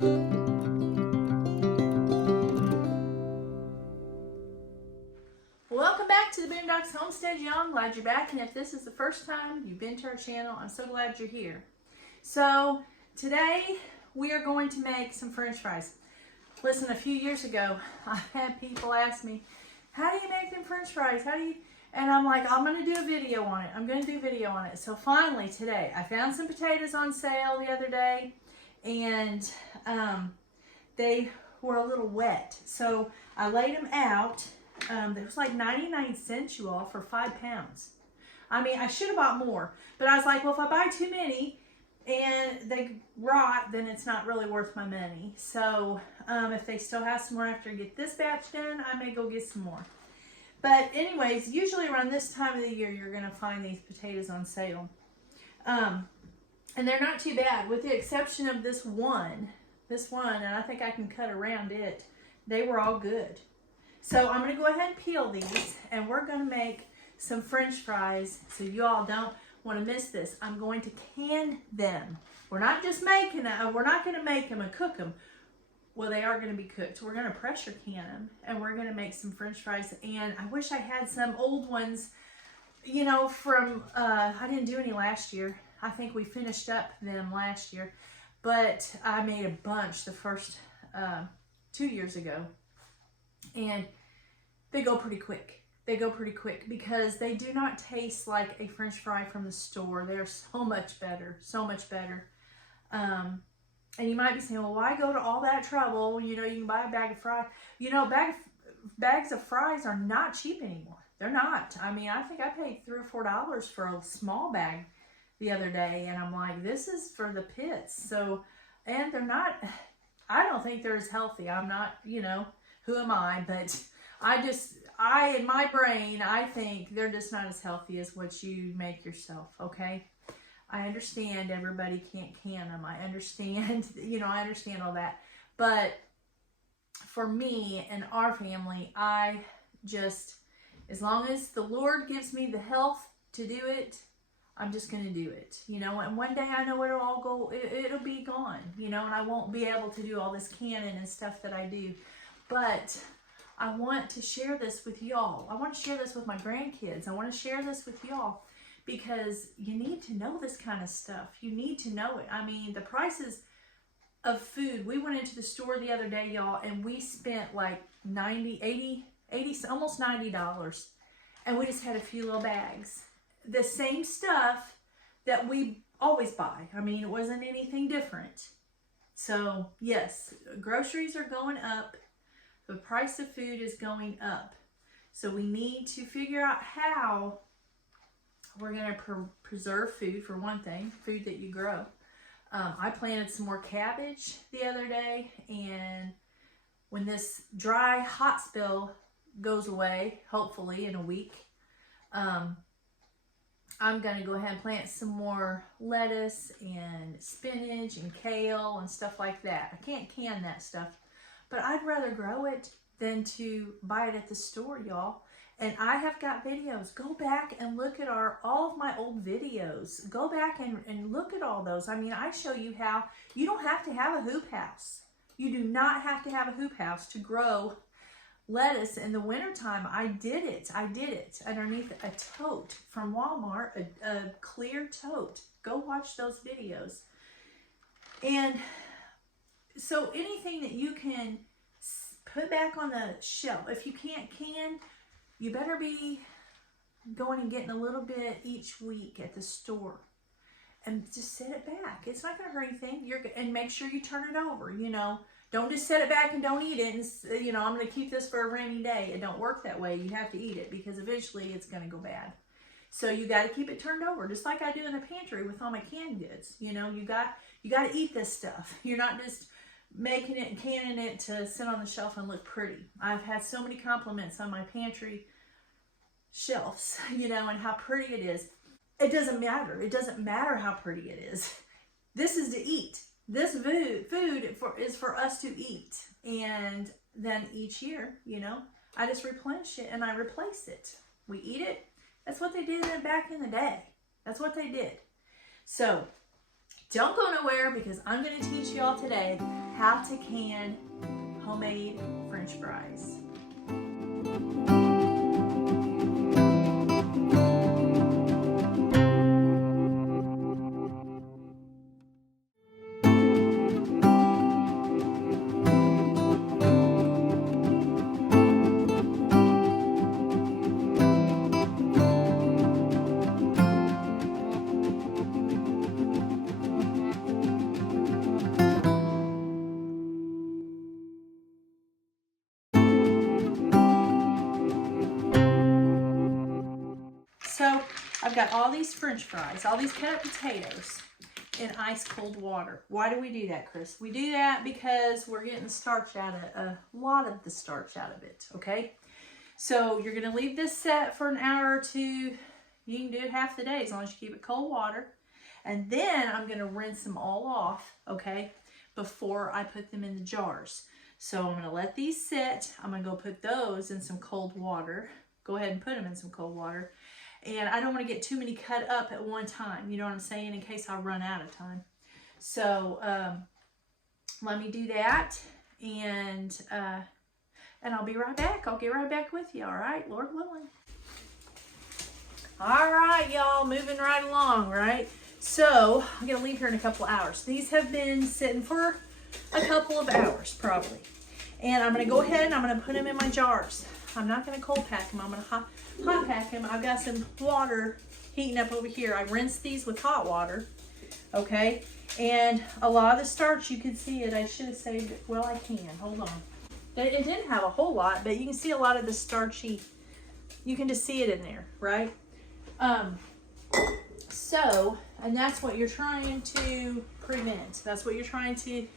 Welcome back to the Boondocks Homestead, y'all. I'm glad you're back, and if this is the first time you've been to our channel, I'm so glad you're here. So today we are going to make some French fries. Listen, a few years ago, I had people ask me, how do you make them French fries? And I'm like, I'm going to do a video on it. I'm going to do a video on it. So finally today, I found some potatoes on sale the other day, and they were a little wet. So I laid them out. It was like 99 cents, you all, for 5 pounds. I mean, I should have bought more, but I was like, well, if I buy too many and they rot, then it's not really worth my money. So if they still have some more after I get this batch done, I may go get some more. But anyways, usually around this time of the year, you're going to find these potatoes on sale. And they're not too bad, with the exception of this one, and I think I can cut around it. They were all good. So I'm going to go ahead and peel these, and we're going to make some French fries, so you all don't want to miss this. I'm going to can them. We're not just making them. We're not going to make them and cook them. Well, they are going to be cooked. We're going to pressure can them, and we're going to make some French fries. And I wish I had some old ones, you know, from, I didn't do any last year. I think we finished up them last year, but I made a bunch the first 2 years ago. And they go pretty quick. They go pretty quick because they do not taste like a French fry from the store. They're so much better, so much better. And you might be saying, well, why go to all that trouble? You know, you can buy a bag of fries. You know, bags of fries are not cheap anymore. They're not. I mean, I think I paid $3 or $4 for a small bag the other day, and I'm like, this is for the pits. So, and they're not, I don't think they're as healthy. I'm not, you know, who am I? But in my brain, I think they're just not as healthy as what you make yourself, okay? I understand everybody can't can them. I understand, you know, I understand all that. But for me and our family, I just, as long as the Lord gives me the health to do it, I'm just going to do it, you know, and one day I know it'll all go, it'll be gone, you know, and I won't be able to do all this canning and stuff that I do. But I want to share this with y'all. I want to share this with my grandkids. I want to share this with y'all because you need to know this kind of stuff. You need to know it. I mean, the prices of food. We went into the store the other day, y'all, and we spent like $80, almost $90. And we just had a few little bags. The same stuff that we always buy. I mean, it wasn't anything different. So, yes, groceries are going up. The price of food is going up. So we need to figure out how we're going to preserve food, for one thing, food that you grow. I planted some more cabbage the other day, and when this dry hot spell goes away, hopefully in a week, I'm going to go ahead and plant some more lettuce and spinach and kale and stuff like that. I can't can that stuff. But I'd rather grow it than to buy it at the store, y'all. And I have got videos. Go back and look at all of my old videos. Go back and look at all those. I mean, I show you how you don't have to have a hoop house. You do not have to have a hoop house to grow lettuce in the wintertime. I did it underneath a tote from Walmart, a clear tote. Go watch those videos. And so anything that you can put back on the shelf, if you can't can, you better be going and getting a little bit each week at the store and just set it back. It's not going to hurt anything. And make sure you turn it over, you know. Don't just set it back and don't eat it and, you know, I'm going to keep this for a rainy day. It don't work that way. You have to eat it because eventually it's going to go bad. So you got to keep it turned over, just like I do in the pantry with all my canned goods. You know, you got to eat this stuff. You're not just making it and canning it to sit on the shelf and look pretty. I've had so many compliments on my pantry shelves, you know, and how pretty it is. It doesn't matter. It doesn't matter how pretty it is. This is to eat. This food is for us to eat. And then each year, you know, I just replenish it and I replace it. We eat it. That's what they did back in the day. That's what they did. So Don't go nowhere because I'm going to teach y'all today how to can homemade French fries. So I've got all these French fries, all these cut up potatoes in ice cold water. Why do we do that, Chris? We do that because we're getting starch out of a lot of the starch out of it, okay? So you're gonna leave this set for an hour or two. You can do it half the day as long as you keep it cold water. And then I'm gonna rinse them all off, okay, before I put them in the jars. So I'm gonna let these sit. I'm gonna go put those in some cold water. Go ahead and put them in some cold water. And I don't want to get too many cut up at one time, you know what I'm saying, in case I run out of time. So let me do that, and I'll be right back. I'll get right back with you, all right, Lord willing. All right, y'all, moving right along, right? So I'm going to leave here in a couple of hours. These have been sitting for a couple of hours, probably. And I'm going to go ahead and I'm going to put them in my jars. I'm not going to cold pack them. I'm going to hot pack them. I've got some water heating up over here. I rinsed these with hot water, okay? And a lot of the starch, you can see it. I should have saved it. Well, I can. Hold on. It didn't have a whole lot, but you can see a lot of the starchy. You can just see it in there, right? And that's what you're trying to prevent. That's what you're trying to.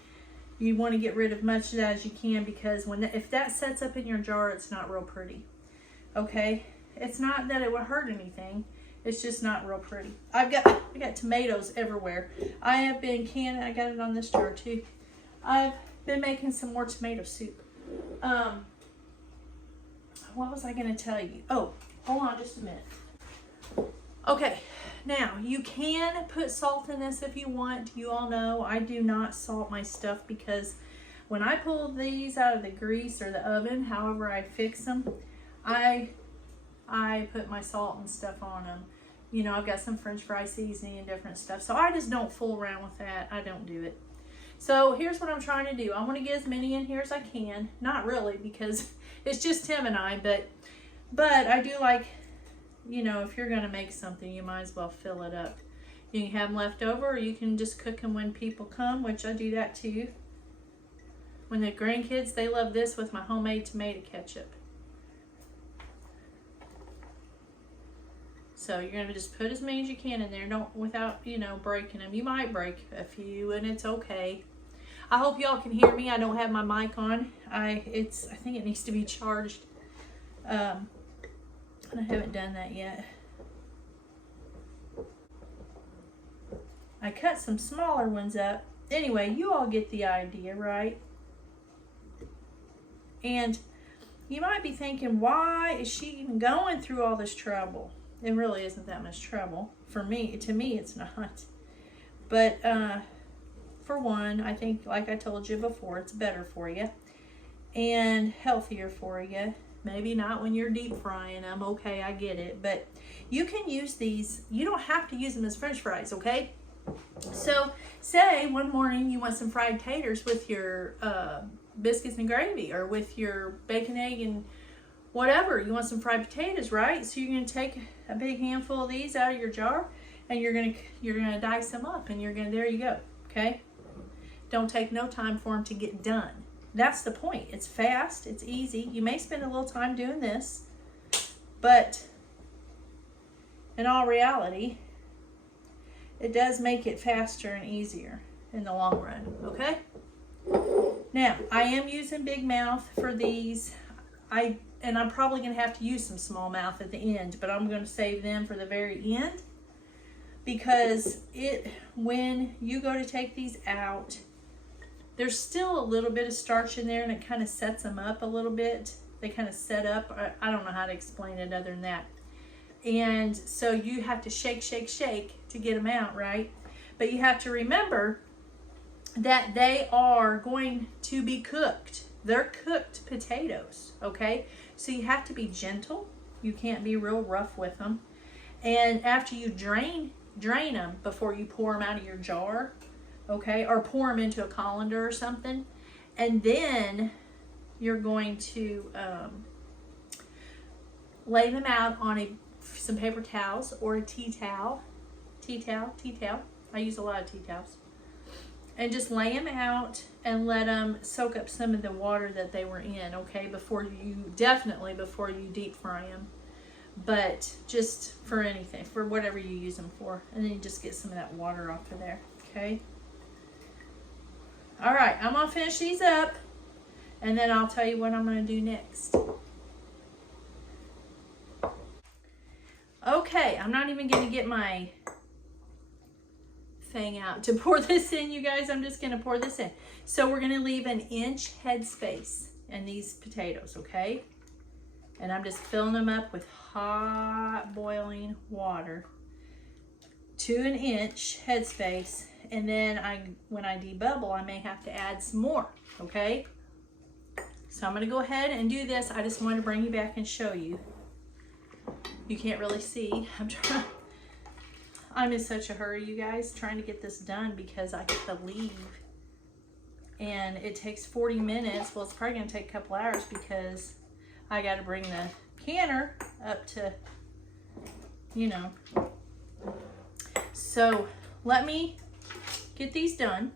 You want to get rid of much of that as you can, because if that sets up in your jar, it's not real pretty. Okay, it's not that it would hurt anything. It's just not real pretty. I got tomatoes everywhere. I have been canning. I got it on this jar too. I've been making some more tomato soup. What was I going to tell you? Oh, hold on just a minute. Okay, now you can put salt in this if you want. You all know I do not salt my stuff, because when I pull these out of the grease or the oven, however I fix them, I put my salt and stuff on them. You know, I've got some French fry seasoning and different stuff. So I just don't fool around with that. I don't do it. So here's what I'm trying to do. I want to get as many in here as I can. Not really, because it's just Tim and I, but I do like, you know, if you're going to make something, you might as well fill it up. You can have them left over, or you can just cook them when people come, which I do that too. When the grandkids, they love this with my homemade tomato ketchup. So you're going to just put as many as you can in there, without, you know, breaking them. You might break a few, and it's okay. I hope y'all can hear me. I don't have my mic on. I think it needs to be charged. I haven't done that yet. I cut some smaller ones up. Anyway, you all get the idea, right? And you might be thinking, why is she even going through all this trouble? It really isn't that much trouble. To me, it's not. But for one, I think, like I told you before, it's better for you and healthier for you. Maybe not when you're deep frying them. Okay, I get it. But you can use these. You don't have to use them as French fries, okay? So say one morning you want some fried taters with your biscuits and gravy, or with your bacon, egg, and whatever. You want some fried potatoes, right? So you're going to take a big handful of these out of your jar, and you're going to dice them up, and there you go, okay? Don't take no time for them to get done. That's the point. It's fast. It's easy. You may spend a little time doing this, but in all reality, it does make it faster and easier in the long run, okay? Now, I am using Big Mouth for these. And I'm probably going to have to use some small mouth at the end, but I'm going to save them for the very end, because when you go to take these out, there's still a little bit of starch in there, and it kind of sets them up a little bit. They kind of set up. I don't know how to explain it other than that. And so you have to shake, shake, shake to get them out, right? But you have to remember that they are going to be cooked. They're cooked potatoes, okay? So you have to be gentle. You can't be real rough with them. And after you drain them before you pour them out of your jar, okay? Or pour them into a colander or something. And then you're going to lay them out on some paper towels or a tea towel. Tea towel. I use a lot of tea towels. And just lay them out and let them soak up some of the water that they were in, okay? Definitely before you deep fry them. But just for anything, for whatever you use them for. And then you just get some of that water off of there, okay? All right, I'm gonna finish these up and then I'll tell you what I'm gonna do next. Okay, I'm not even gonna get my thing out to pour this in, you guys. I'm just gonna pour this in. So we're gonna leave an inch headspace in these potatoes, okay? And I'm just filling them up with hot boiling water to an inch headspace. And then when I debubble, I may have to add some more, okay? So I'm gonna go ahead and do this. I just wanted to bring you back and show you. You can't really see. I'm in such a hurry, you guys, trying to get this done because I have to leave. And it takes 40 minutes. Well, it's probably gonna take a couple hours because I gotta bring the canner up to, you know. So let me get these done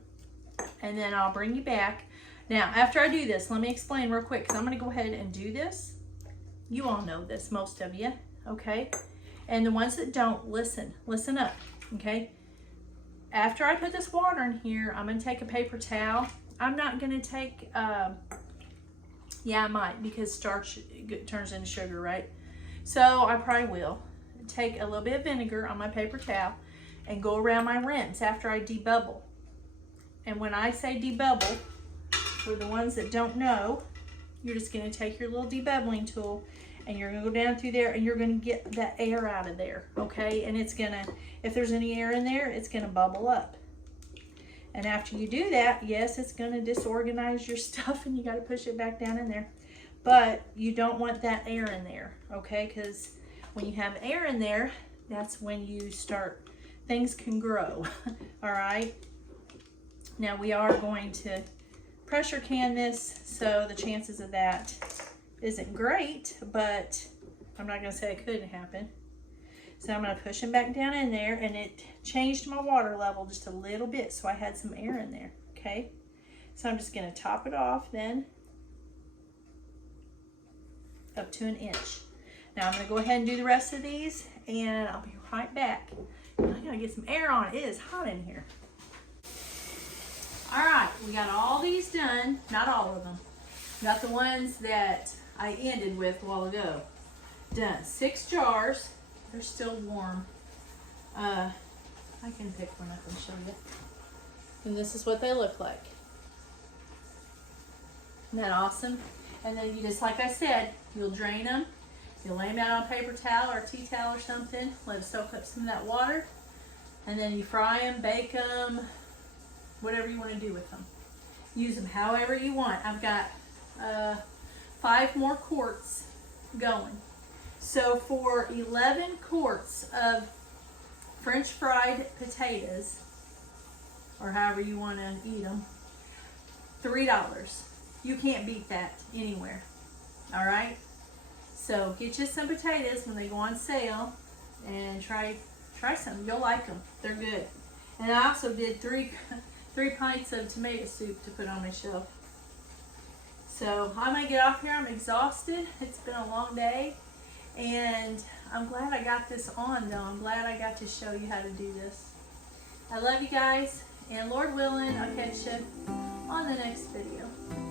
and then I'll bring you back. Now, after I do this, let me explain real quick because I'm gonna go ahead and do this. You all know this, most of you, okay? And the ones that don't, listen up, okay? After I put this water in here, I'm gonna take a paper towel. I'm not gonna take, yeah, I might, because starch turns into sugar, right? So I probably will take a little bit of vinegar on my paper towel and go around my rims after I debubble. And when I say debubble, for the ones that don't know, you're just gonna take your little debubbling tool and you're gonna go down through there and you're gonna get that air out of there, okay? And it's gonna, if there's any air in there, it's gonna bubble up. And after you do that, yes, it's gonna disorganize your stuff and you gotta push it back down in there. But you don't want that air in there, okay? Because when you have air in there, that's when you start, things can grow, all right? Now we are going to pressure can this, so the chances of that isn't great, but I'm not gonna say it couldn't happen. So I'm gonna push them back down in there, and it changed my water level just a little bit, so I had some air in there, okay? So I'm just gonna top it off then, up to an inch. Now I'm gonna go ahead and do the rest of these, and I'll be right back. I gotta get some air on. It is hot in here. All right, we got all these done, not all of them. Got the ones that I ended with a while ago. Done 6 jars. They're still warm. I can pick one up and show you. And this is what they look like. Isn't that awesome? And then you just, like I said, you'll drain them. You'll lay them out on a paper towel or a tea towel or something. Let it soak up some of that water. And then you fry them, bake them, whatever you want to do with them. Use them however you want. I've got 5 more quarts going. So for 11 quarts of French fried potatoes, or however you want to eat them, $3. You can't beat that anywhere. All right. So get you some potatoes when they go on sale, and try some. You'll like them. They're good. And I also did 3 pints of tomato soup to put on my shelf. So I'm gonna get off here. I'm exhausted. It's been a long day, and I'm glad I got this on though. I'm glad I got to show you how to do this. I love you guys, and Lord willing, I'll catch you on the next video.